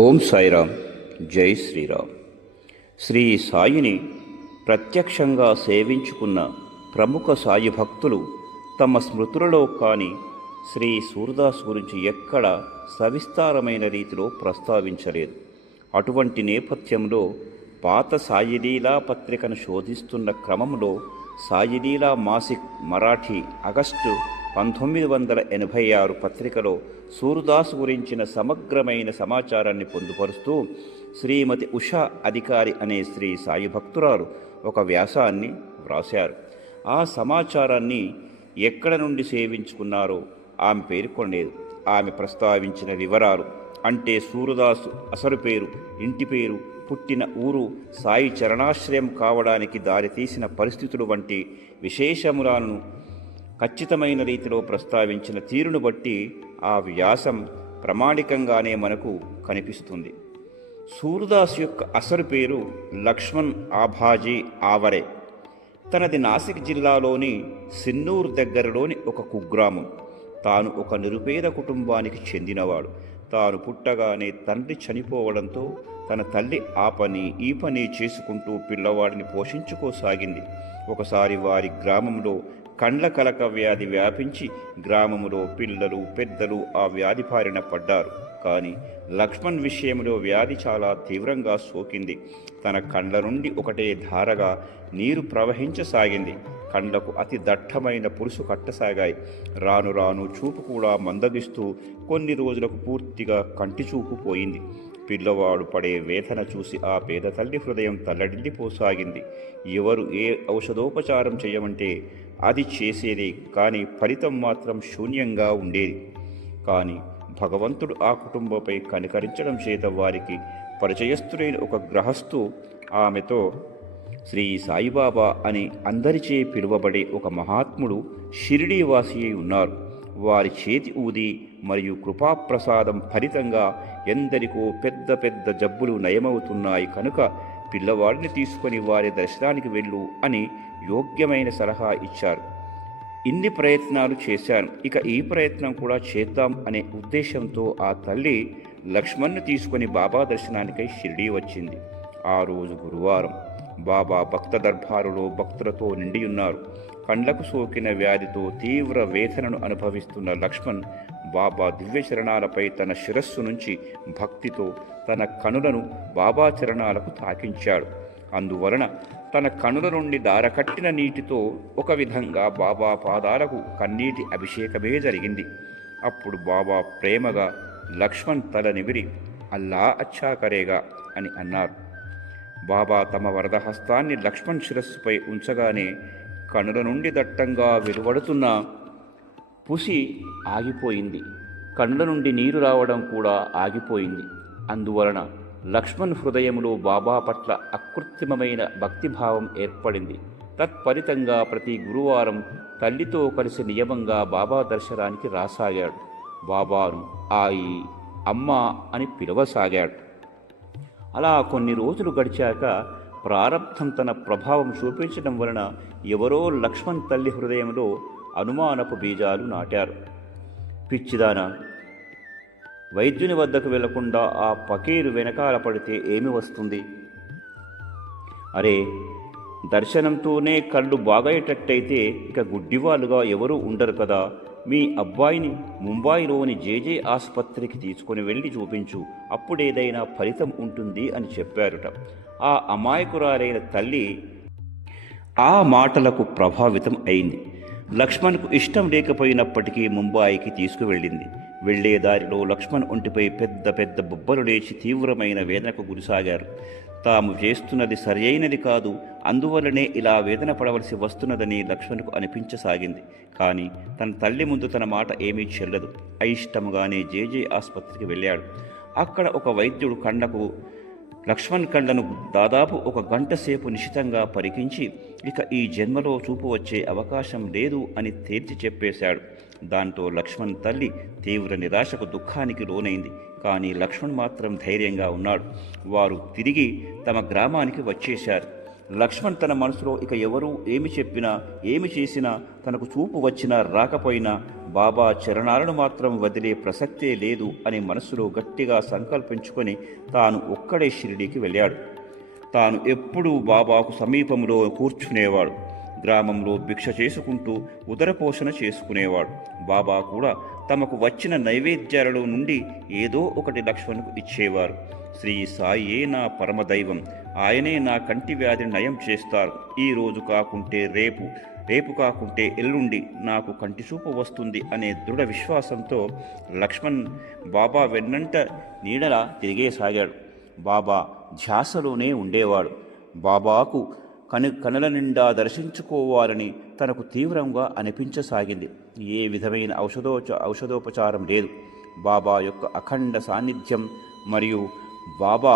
ఓం సాయిరామ్. జై శ్రీరామ్. శ్రీ సాయిని ప్రత్యక్షంగా సేవించుకున్న ప్రముఖ సాయి భక్తులు తమ స్మృతులలో కాని శ్రీ సూరదాస్ గురించి ఎక్కడ సవిస్తారమైన రీతిలో ప్రస్తావించలేదు. అటువంటి నేపథ్యంలో పాత సాయిలీలా పత్రికను శోధిస్తున్న క్రమంలో సాయిలీలా మాసిక్ మరాఠీ ఆగస్టు 1986 పత్రికలో సూరదాస్ గురించిన సమగ్రమైన సమాచారాన్ని పొందుపరుస్తూ శ్రీమతి ఉషా అధికారి అనే శ్రీ సాయి భక్తురాలు ఒక వ్యాసాన్ని వ్రాశారు. ఆ సమాచారాన్ని ఎక్కడ నుండి సేవించుకున్నారో ఆమె పేర్కొనలేదు. ఆమె ప్రస్తావించిన వివరాలు అంటే సూరదాసు అసలు పేరు, ఇంటి పేరు, పుట్టిన ఊరు, సాయి చరణాశ్రయం కావడానికి దారితీసిన పరిస్థితులు వంటి విశేషములను ఖచ్చితమైన రీతిలో ప్రస్తావించిన తీరును బట్టి ఆ వ్యాసం ప్రామాణికంగానే మనకు కనిపిస్తుంది. సూరదాస్ యొక్క అసలు పేరు లక్ష్మణ్ ఆభాజీ ఆవరే. తనది నాసిక్ జిల్లాలోని సిన్నూర్ దగ్గరలోని ఒక కుగ్రామం. తాను ఒక నిరుపేద కుటుంబానికి చెందినవాడు. తాను పుట్టగానే తండ్రి చనిపోవడంతో తన తల్లి ఆ పని ఈ పని చేసుకుంటూ పిల్లవాడిని పోషించుకోసాగింది. ఒకసారి వారి గ్రామంలో కండ్ల కలక వ్యాధి వ్యాపించి గ్రామములో పిల్లలు పెద్దలు ఆ వ్యాధి బారిన పడ్డారు. కానీ లక్ష్మణ్ విషయంలో వ్యాధి చాలా తీవ్రంగా సోకింది. తన కండ్ల నుండి ఒకటే ధారగా నీరు ప్రవహించసాగింది. కండ్లకు అతి దట్టమైన పులుసు కట్టసాగాయి. రాను రాను చూపు కూడా మందగిస్తూ కొన్ని రోజులకు పూర్తిగా కంటి చూపు పోయింది. పిల్లవాడు పడే వేదన చూసి ఆ పేద తల్లి హృదయం తల్లడిల్లిపోసాగింది. ఎవరు ఏ ఔషధోపచారం చేయమంటే అది చేసేది, కానీ ఫలితం మాత్రం శూన్యంగా ఉండేది. కానీ భగవంతుడు ఆ కుటుంబంపై కనికరించడం చేత వారికి పరిచయస్తుడైన ఒక గృహస్థు ఆమెతో శ్రీ సాయిబాబా అని అందరిచే పిలువబడే ఒక మహాత్ముడు షిరిడీవాసి అయి ఉన్నారు. వారి చేతి ఊది మరియు కృపాప్రసాదం ఫలితంగా ఎందరికో పెద్ద పెద్ద జబ్బులు నయమవుతున్నాయి కనుక పిల్లవాడిని తీసుకొని వారి దర్శనానికి వెళ్ళు అని యోగ్యమైన సలహా ఇచ్చారు. ఇన్ని ప్రయత్నాలు చేశాను, ఇక ఈ ప్రయత్నం కూడా చేద్దాం అనే ఉద్దేశంతో ఆ తల్లి లక్ష్మణ్ను తీసుకొని బాబా దర్శనానికై షిరిడీ వచ్చింది. ఆ రోజు గురువారం. బాబా భక్త దర్బారులో భక్తులతో నిండియున్నారు. కండ్లకు సోకిన వ్యాధితో తీవ్ర వేదనను అనుభవిస్తున్న లక్ష్మణ్ బాబా దివ్య చరణాలపై తన శిరస్సు నుంచి భక్తితో తన కనులను బాబా చరణాలకు తాకించాడు. అందువలన తన కనుల నుండి దారకట్టిన నీటితో ఒక విధంగా బాబా పాదాలకు కన్నీటి అభిషేకమే జరిగింది. అప్పుడు బాబా ప్రేమగా లక్ష్మణ్ తల నిమిరి అల్లా అచ్చా కరేగా అని అన్నారు. బాబా తమ వరదహస్తాన్ని లక్ష్మణ్ శిరస్సుపై ఉంచగానే కనుల నుండి దట్టంగా వెలువడుతున్న పుసి ఆగిపోయింది. కనుల నుండి నీరు రావడం కూడా ఆగిపోయింది. అందువలన లక్ష్మణ్ హృదయంలో బాబా పట్ల అకృత్రిమమైన భక్తిభావం ఏర్పడింది. తత్ఫలితంగా ప్రతి గురువారం తల్లితో కలిసి నియమంగా బాబా దర్శనానికి రాసాగాడు. బాబాను ఆయి, అమ్మ అని పిలవసాగాడు. అలా కొన్ని రోజులు గడిచాక ప్రారబ్ధం తన ప్రభావం చూపించడం వలన ఎవరో లక్ష్మణ్ తల్లి హృదయంలో అనుమానపు బీజాలు నాటారు. పిచ్చిదానా, వైద్యుని వద్దకు వెళ్లకుండా ఆ పకీరు వెనకాల పడితే ఏమి వస్తుంది? అరే, దర్శనంతోనే కళ్ళు బాగయ్యేటట్టయితే ఇక గుడ్డివాళ్ళుగా ఎవరూ ఉండరు కదా. మీ అబ్బాయిని ముంబాయిలోని జేజే ఆసుపత్రికి తీసుకొని వెళ్ళి చూపించు, అప్పుడేదైనా ఫలితం ఉంటుంది అని చెప్పారుట. ఆ అమాయకురాలైన తల్లి ఆ మాటలకు ప్రభావితం అయింది. లక్ష్మణ్కు ఇష్టం లేకపోయినప్పటికీ ముంబాయికి తీసుకువెళ్ళింది. వెళ్లే దారిలో లక్ష్మణ్ ఒంటిపై పెద్ద పెద్ద బొబ్బలు లేచి తీవ్రమైన వేదనకు గురిసాగారు. తాము చేస్తున్నది సరియైనది కాదు, అందువల్లనే ఇలా వేదన పడవలసి వస్తున్నదని లక్ష్మణ్కు అనిపించసాగింది. కానీ తన తల్లి ముందు తన మాట ఏమీ చెల్లదు. అయిష్టముగానే జేజే ఆసుపత్రికి వెళ్ళాడు. అక్కడ ఒక వైద్యుడు లక్ష్మణ్ కళ్ళను దాదాపు 1 గంట సేపు నిశితంగా పరికించి ఇక ఈ జన్మలో చూపు వచ్చే అవకాశం లేదు అని తేల్చి చెప్పేశాడు. దాంతో లక్ష్మణ్ తల్లి తీవ్ర నిరాశకు దుఃఖానికి లోనైంది. కానీ లక్ష్మణ్ మాత్రం ధైర్యంగా ఉన్నాడు. వారు తిరిగి తమ గ్రామానికి వచ్చేశారు. లక్ష్మణ్ తన మనసులో ఇక ఎవరూ ఏమి చెప్పినా ఏమి చేసినా తనకు చూపు వచ్చినా రాకపోయినా బాబా చరణాలను మాత్రం వదిలే ప్రసక్తే లేదు అని మనసులో గట్టిగా సంకల్పించుకొని తాను ఒక్కడే షిరిడీకి వెళ్ళాడు. తాను ఎప్పుడూ బాబాకు సమీపంలో కూర్చునేవాడు. గ్రామంలో భిక్ష చేసుకుంటూ ఉదరపోషణ చేసుకునేవాడు. బాబా కూడా తమకు వచ్చిన నైవేద్యాలలో నుండి ఏదో ఒకటి లక్ష్మణ్కు ఇచ్చేవారు. శ్రీ సాయే నా పరమదైవం, ఆయనే నా కంటి వ్యాధిని నయం చేస్తారు. ఈ రోజు కాకుంటే రేపు, రేపు కాకుంటే ఎల్లుండి నాకు కంటి చూపు వస్తుంది అనే దృఢ విశ్వాసంతో లక్ష్మణ్ బాబా వెన్నంట నీడలా తిరిగేసాగాడు. బాబా ధ్యాసలోనే ఉండేవాడు. బాబాకు కనుల నిండా దర్శించుకోవాలని తనకు తీవ్రంగా అనిపించసాగింది. ఏ విధమైన ఔషధోపచారం లేదు. బాబా యొక్క అఖండ సాన్నిధ్యం మరియు బాబా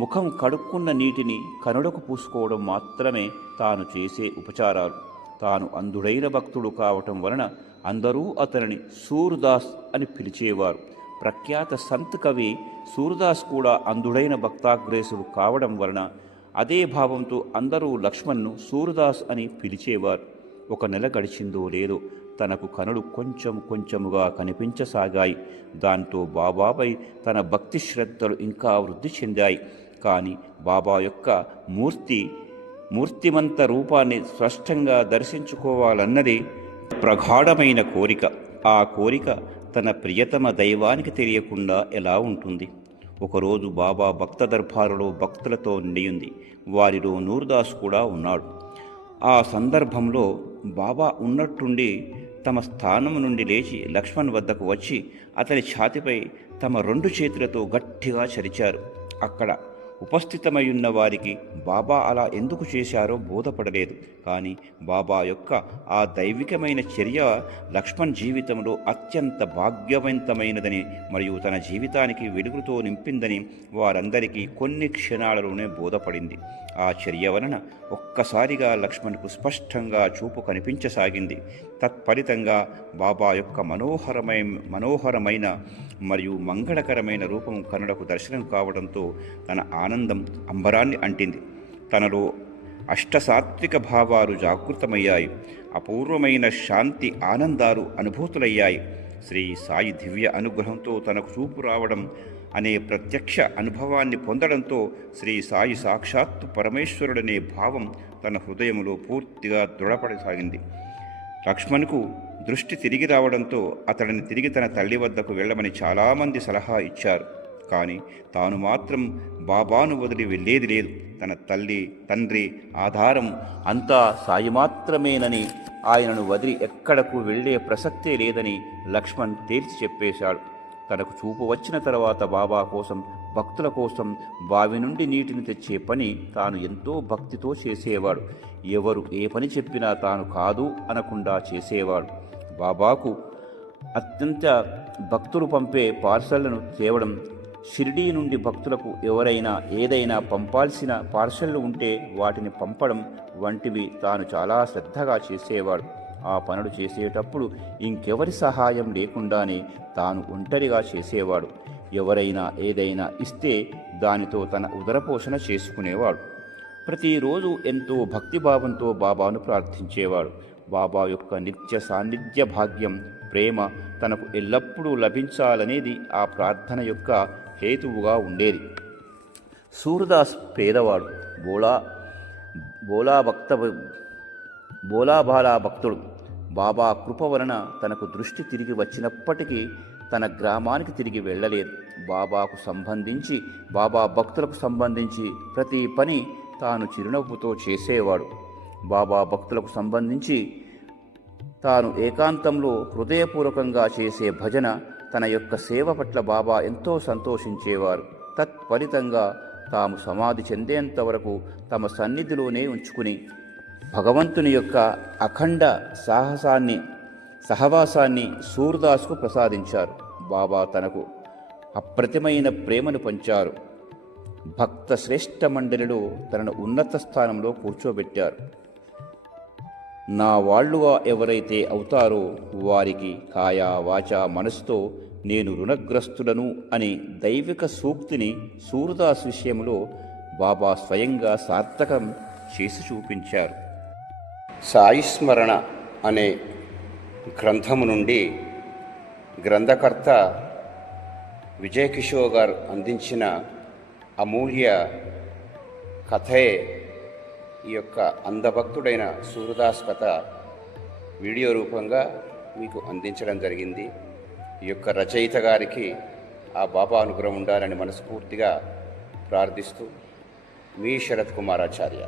ముఖం కడుక్కున్న నీటిని కనులకు పూసుకోవడం మాత్రమే తాను చేసే ఉపచారాలు. తాను అంధుడైన భక్తుడు కావటం వలన అందరూ అతనిని సూర్దాస్ అని పిలిచేవారు. ప్రఖ్యాత సంత్ కవి సూర్దాస్ కూడా అంధుడైన భక్తాగ్రేసుడు కావడం వలన అదే భావంతో అందరూ లక్ష్మణ్ను సూర్దాస్ అని పిలిచేవారు. ఒక నెల గడిచిందో లేదో తనకు కనులు కొంచెం కొంచెముగా కనిపించసాగాయి. దాంతో బాబాపై తన భక్తి శ్రద్ధలు ఇంకా వృద్ధి చెందాయి. కానీ బాబా యొక్క మూర్తిమంత రూపాన్ని స్పష్టంగా దర్శించుకోవాలన్నది ప్రగాఢమైన కోరిక. ఆ కోరిక తన ప్రియతమ దైవానికి తెలియకుండా ఎలా ఉంటుంది? ఒకరోజు బాబా భక్త దర్బారులో భక్తులతో నిండియుంది. వారిలో నూర్దాస్ కూడా ఉన్నాడు. ఆ సందర్భంలో బాబా ఉన్నట్టుండి తమ స్థానం నుండి లేచి లక్ష్మణ్ వద్దకు వచ్చి అతని ఛాతిపై తమ 2 చేతులతో గట్టిగా చరిచారు. అక్కడ ఉపస్థితమయ్యున్న వారికి బాబా అలా ఎందుకు చేశారో బోధపడలేదు. కానీ బాబా యొక్క ఆ దైవికమైన చర్య లక్ష్మణ్ జీవితంలో అత్యంత భాగ్యవంతమైనదని మరియు తన జీవితానికి వెలుగుతో నింపిందని వారందరికీ కొన్ని క్షణాలలోనే బోధపడింది. ఆ చర్య వలన ఒక్కసారిగా లక్ష్మణ్కు స్పష్టంగా చూపు కనిపించసాగింది. తత్ఫలితంగా బాబా యొక్క మనోహరమైన మరియు మంగళకరమైన రూపం కనులకు దర్శనం కావడంతో తన ఆనందం అంబరాన్ని అంటింది. తనలో అష్టసాత్విక భావాలు జాగృతమయ్యాయి. అపూర్వమైన శాంతి ఆనందాలు అనుభూతులయ్యాయి. శ్రీ సాయి దివ్య అనుగ్రహంతో తనకు చూపు రావడం అనే ప్రత్యక్ష అనుభవాన్ని పొందడంతో శ్రీ సాయి సాక్షాత్తు పరమేశ్వరుడనే భావం తన హృదయంలో పూర్తిగా దృఢపడసాగింది. లక్ష్మణ్కు దృష్టి తిరిగి రావడంతో అతడిని తిరిగి తన తల్లి వద్దకు వెళ్ళమని చాలామంది సలహా ఇచ్చారు. కానీ తాను మాత్రం బాబాను వదిలి వెళ్ళేది లేదు. తన తల్లి, తండ్రి, ఆధారం అంతా సాయి మాత్రమేనని, ఆయనను వదిలి ఎక్కడకు వెళ్ళే ప్రసక్తే లేదని లక్ష్మణ్ తేల్చి చెప్పేశాడు. తనకు చూపు వచ్చిన తర్వాత బాబా కోసం, భక్తుల కోసం బావి నుండి నీటిని తెచ్చే పని తాను ఎంతో భక్తితో చేసేవాడు. ఎవరు ఏ పని చెప్పినా తాను కాదు అనకుండా చేసేవాడు. బాబాకు అత్యంత భక్తులు పంపే పార్సళ్లను తేవడం, షిరిడీ నుండి భక్తులకు ఎవరైనా ఏదైనా పంపాల్సిన పార్సళ్లు ఉంటే వాటిని పంపడం వంటివి తాను చాలా శ్రద్ధగా చేసేవాడు. ఆ పనులు చేసేటప్పుడు ఇంకెవరి సహాయం లేకుండానే తాను ఒంటరిగా చేసేవాడు. ఎవరైనా ఏదైనా ఇస్తే దానితో తన ఉదరపోషణ చేసుకునేవాడు. ప్రతిరోజు ఎంతో భక్తిభావంతో బాబాను ప్రార్థించేవాడు. బాబా యొక్క నిత్య సాన్నిధ్య భాగ్యం, ప్రేమ తనకు ఎల్లప్పుడూ లభించాలనేది ఆ ప్రార్థన యొక్క హేతువుగా ఉండేది. సూర్దాస్ పేదవాడు, బోలాబాలా భక్తుడు. బాబా కృప వలన తనకు దృష్టి తిరిగి వచ్చినప్పటికీ తన గ్రామానికి తిరిగి వెళ్ళలేదు. బాబా భక్తులకు సంబంధించి ప్రతి పని తాను చిరునవ్వుతో చేసేవాడు. బాబా భక్తులకు సంబంధించి తాను ఏకాంతంలో హృదయపూర్వకంగా చేసే భజన, తన యొక్క సేవ పట్ల బాబా ఎంతో సంతోషించేవారు. తత్ఫలితంగా తాము సమాధి చెందేంత వరకు తమ సన్నిధిలోనే ఉంచుకుని భగవంతుని యొక్క అఖండ సహవాసాన్ని సూర్దాస్కు ప్రసాదించారు. బాబా తనకు అప్రతిమైన ప్రేమను పంచారు. భక్త శ్రేష్ఠ మండలిలో తనను ఉన్నత స్థానంలో కూర్చోబెట్టారు. నా వాళ్ళుగా ఎవరైతే అవుతారో వారికి కాయా వాచా మనసుతో నేను రుణగ్రస్తుడను అని దైవిక సూక్తిని సూర్దాస్ విషయంలో బాబా స్వయంగా చేసి చూపించారు. సాయి స్మరణ అనే గ్రంథము నుండి గ్రంథకర్త విజయ్ కిషోర్ గారు అందించిన అమూల్య కథే ఈ యొక్క అందభక్తుడైన సూర్యదాస్ కథ వీడియో రూపంగా మీకు అందించడం జరిగింది. ఈ యొక్క రచయిత గారికి ఆ బాబా అనుగ్రహం ఉండాలని మనస్ఫూర్తిగా ప్రార్థిస్తూ మీ శరత్ కుమారాచార్య.